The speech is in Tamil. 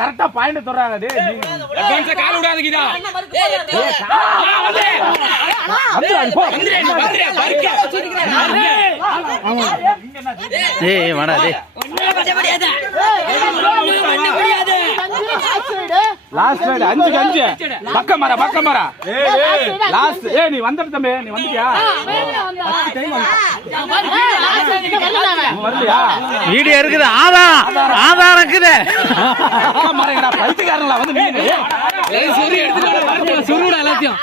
கரெக்டா பாயிண்ட் சொல்றாங்க. கால் விடாதீங்க. பக்கம் மர லாஸ்ட். நீ வந்துட்ட தம்பி, நீ வந்துட்டியா? வீடியோ இருக்குது, ஆதாரம் இருக்குது. பைத்தியக்காரங்களா வந்து சுருடா எல்லாத்தையும்